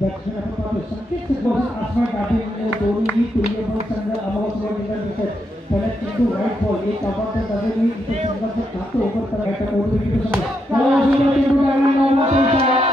दक्षिण आफ्रिका संकेत आसमान गाठी दोन्ही तुल्यबळ संघ अमोघ दिसत पहले चेंडू राइट बॉल एक आवाज दबेली इथे संघाचं खातं ओव्हर करायचं मोठं विकेट समोर चेंडू डायना नावाचा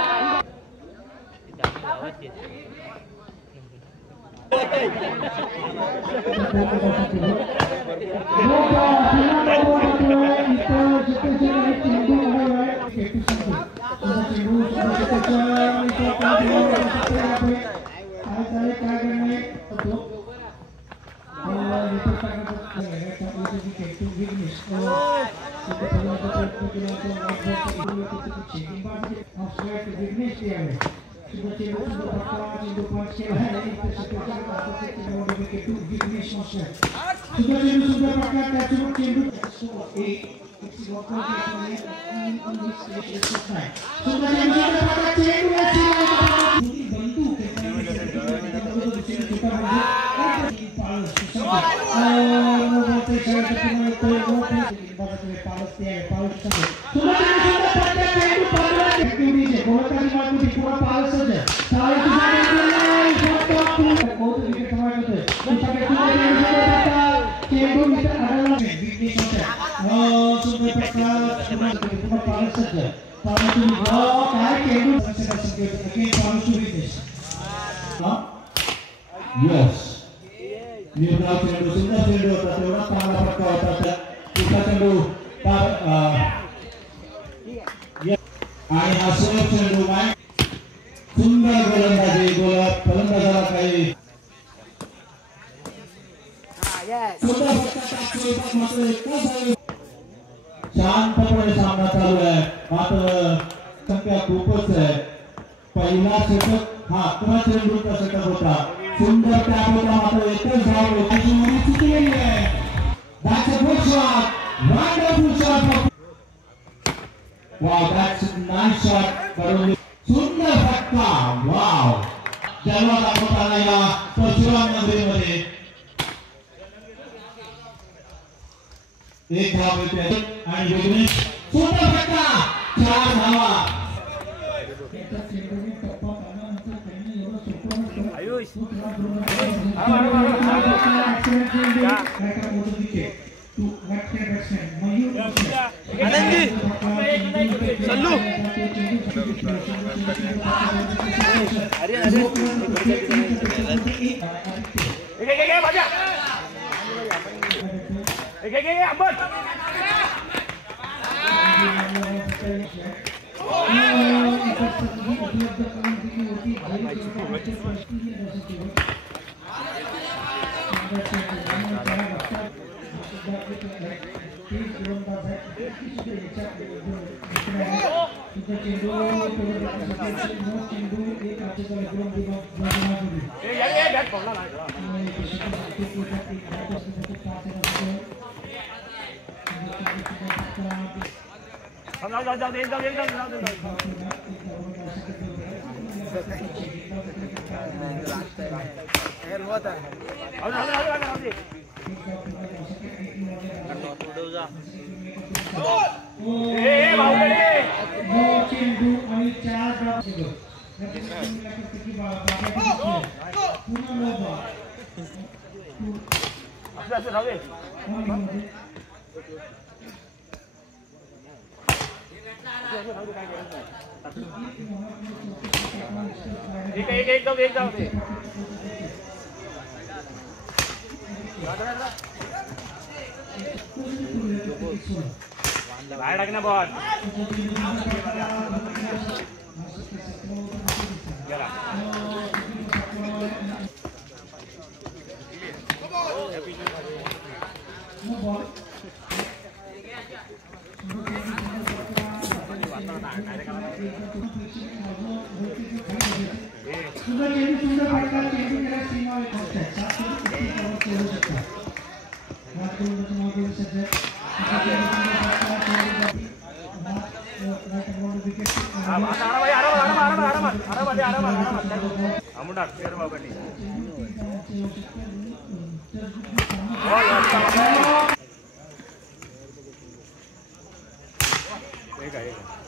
Yes. निर्णय चेंडू सुंदर चेंडू होता तेवढा चांगला फटका होता तिसरा चेंडू आणि हा शेवट चेंडू सुंदर गोलंदाजी फलंदाजाला काही शांतपणे सामना चालू आहे मात्र संख्या खूपच आहे पहिला षटक हा 11 चेंडूचा षटक होता सुंदर टॅप होता मात्र एकच धाव होती चुकलेली आहे that's a good shot wonderful shot wow that's a nice shot करून सुंदर फटका wow जलवा दाखवता आला या परशुराम नगरीमध्ये एक धाव मिळते आणि विघ्नेश सुंदर फटका 4 धावा आयुष सल्लू अरे अंबट एकदम बाहेर टाक ना बॉल एक